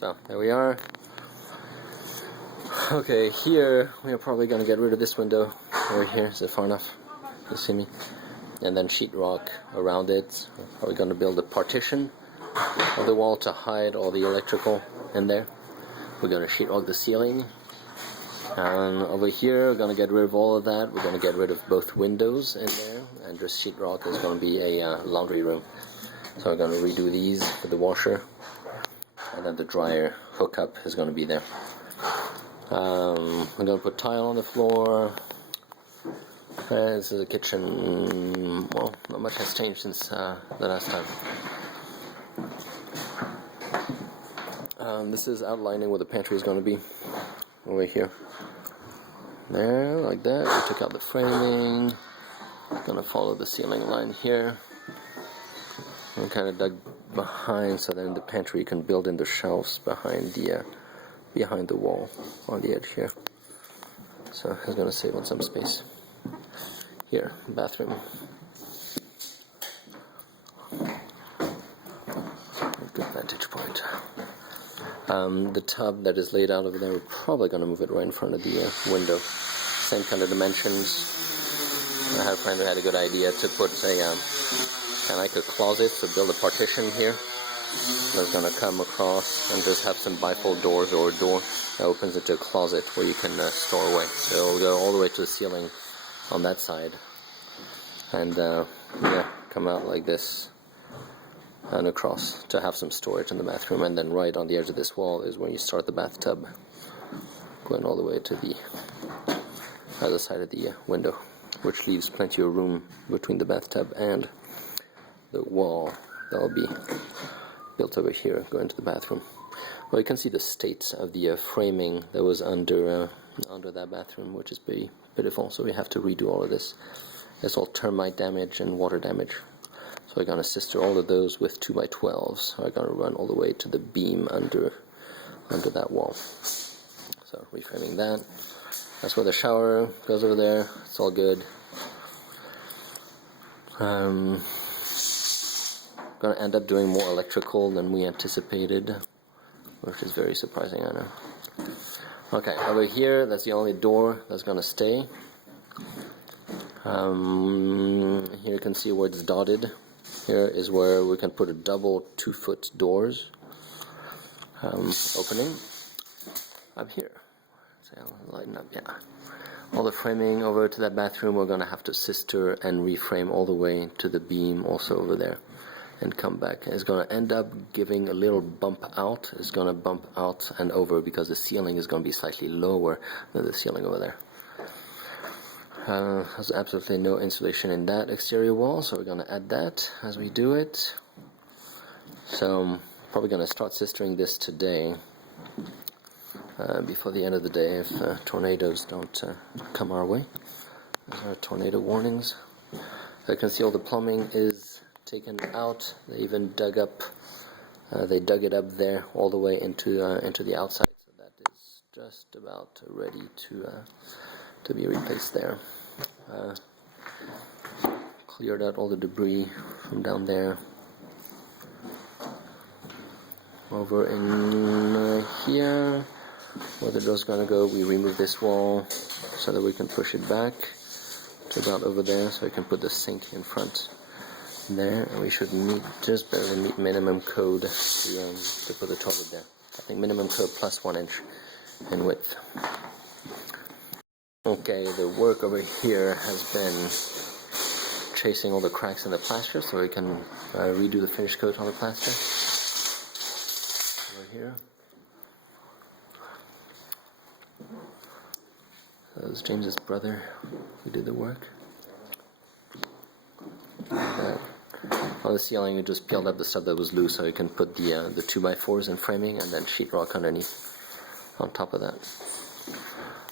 So there we are. Okay, here we are probably going to get rid of this window over here. Is it far enough? You see me? And then sheetrock around it. We're probably going to build a partition of the wall to hide all the electrical in there. We're going to sheetrock the ceiling. And over here, we're going to get rid of all of that. We're going to get rid of both windows in there, and just sheetrock is going to be a laundry room. So we're going to redo these with the washer, and then the dryer hookup is going to be there. I'm going to put tile on the floor. This is a kitchen. Well, not much has changed since the last time. This is outlining where the pantry is going to be. Over here. There, like that. We took out the framing. Gonna follow the ceiling line here. And kind of dug behind, so then the pantry can build in the shelves behind the wall on the edge here. So it's gonna save on some space. Here, bathroom. Good vantage point. The tub that is laid out over there, we're probably going to move it right in front of the window. Same kind of dimensions. I had a friend who had a good idea to put a kind of like a closet, to build a partition here. That's going to come across and just have some bifold doors, or a door that opens into a closet where you can store away. So it'll go all the way to the ceiling on that side. And yeah, come out like this and across to have some storage in the bathroom. And then right on the edge of this wall is when you start the bathtub, going all the way to the other side of the window, which leaves plenty of room between the bathtub and the wall that'll be built over here going to the bathroom. Well, you can see the state of the framing that was under that bathroom, which is pretty pitiful. So we have to redo all of this. It's all termite damage and water damage. So we're going to sister all of those with 2x12s. So we're going to run all the way to the beam under that wall. So reframing that. That's where the shower goes over there. It's all good. Going to end up doing more electrical than we anticipated, which is very surprising, I know. Okay, over here, that's the only door that's going to stay. Here you can see where it's dotted. Here is where we can put a double 2-foot doors opening up here. So I'll lighten up, yeah. All the framing over to that bathroom, we're going to have to sister and reframe all the way to the beam also over there and come back. It's going to end up giving a little bump out. It's going to bump out and over because the ceiling is going to be slightly lower than the ceiling over there. There's absolutely no insulation in that exterior wall, so we're going to add that as we do it. So I'm probably going to start sistering this today, before the end of the day, if tornadoes don't come our way. Those are tornado warnings. So you can see all the plumbing is taken out. They even dug it up there all the way into the outside. So that is just about ready to be replaced there. Cleared out all the debris from down there. Over in here, where the door's gonna go, we remove this wall so that we can push it back to about over there, so we can put the sink in front there, and we should just barely meet minimum code to put the toilet there. I think minimum code plus 1 inch in width. Okay, the work over here has been chasing all the cracks in the plaster, so we can redo the finish coat on the plaster. Over here. That was James's brother who did the work. On the ceiling, we just peeled up the stuff that was loose, so we can put the 2x4s in framing and then sheetrock underneath on top of that.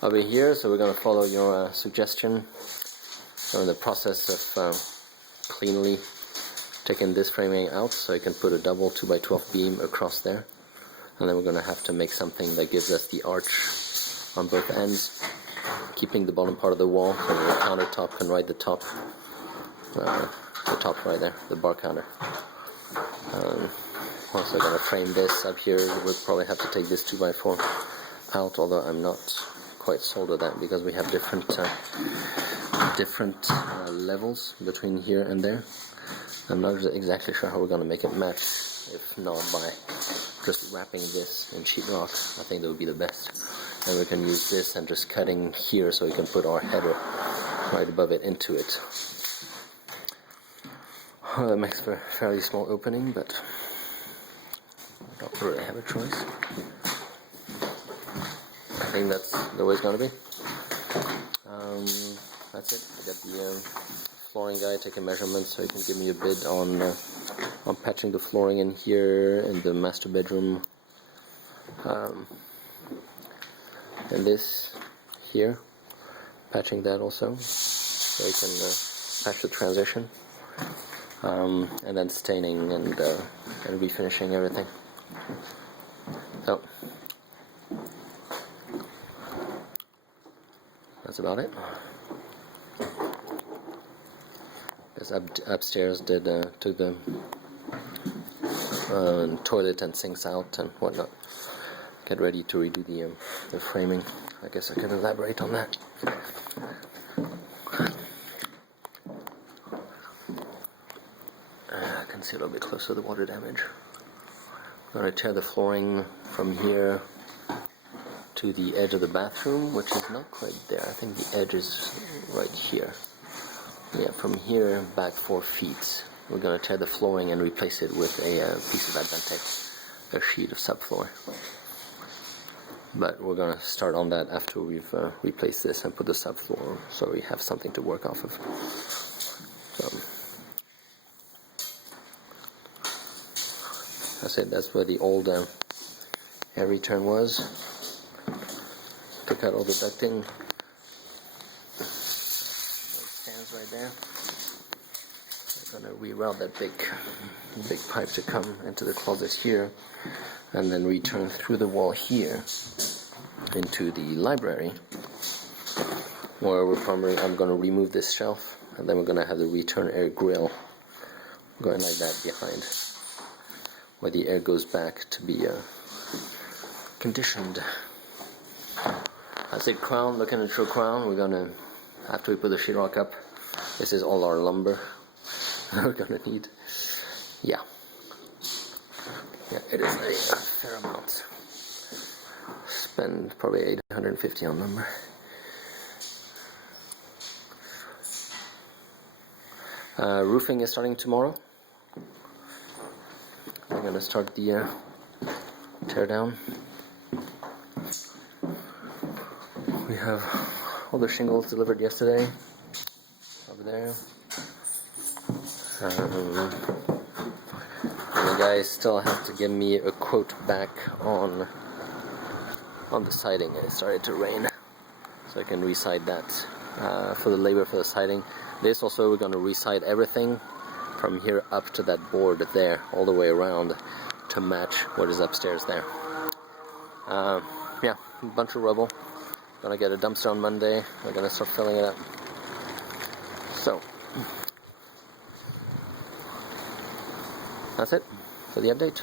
Over here, so we're going to follow your suggestion. We're in the process of cleanly taking this framing out, so you can put a double 2x12 beam across there. And then we're going to have to make something that gives us the arch on both ends, keeping the bottom part of the wall so the countertop can ride the top right there, the bar counter. Also gonna frame this up here. We'll probably have to take this 2x4 out, although I'm not quite sold on that because we have different levels between here and there. I'm not exactly sure how we're gonna make it match, if not by just wrapping this in sheetrock. I think that would be the best. And we can use this and just cutting here so we can put our header right above it into it. Well, that makes for a fairly small opening, but I don't really have a choice. I think that's the way it's gonna be. That's it. I got the flooring guy taking measurements so he can give me a bid on patching the flooring in here in the master bedroom, and this here, patching that also so he can patch the transition, and then staining and refinishing everything. So that's about it. Upstairs took the toilet and sinks out and whatnot. Get ready to redo the framing. I guess I can elaborate on that. I can see a little bit closer the water damage. I'm going to tear the flooring from here to the edge of the bathroom, which is not quite there. I think the edge is right here. Yeah, from here back 4 feet. We're going to tear the flooring and replace it with a piece of Advantech, a sheet of subfloor. But we're going to start on that after we've replaced this and put the subfloor, so we have something to work off of. So that's it. That's where the old air return was. Took out all the ducting. Stands right there. I'm gonna reroute that big pipe to come into the closet here, and then return through the wall here into the library, where I'm gonna remove this shelf, and then we're gonna have the return air grill going like that behind, where the air goes back to be conditioned. That's it. Crown. Looking at your crown. We're gonna, after we put the sheetrock up, this is all our lumber we're gonna need. Yeah, it is a fair amount. Spend probably $850 on lumber. Roofing is starting tomorrow. We're gonna start the tear down. We have all the shingles delivered yesterday over there. And the guys still have to give me a quote back on the siding. It started to rain, so I can re-side that for the labor for the siding. This also, we're going to re-side everything from here up to that board there, all the way around to match what is upstairs there. Yeah, a bunch of rubble. Gonna get a dumpster on Monday. We're gonna start filling it up. So that's it for the update.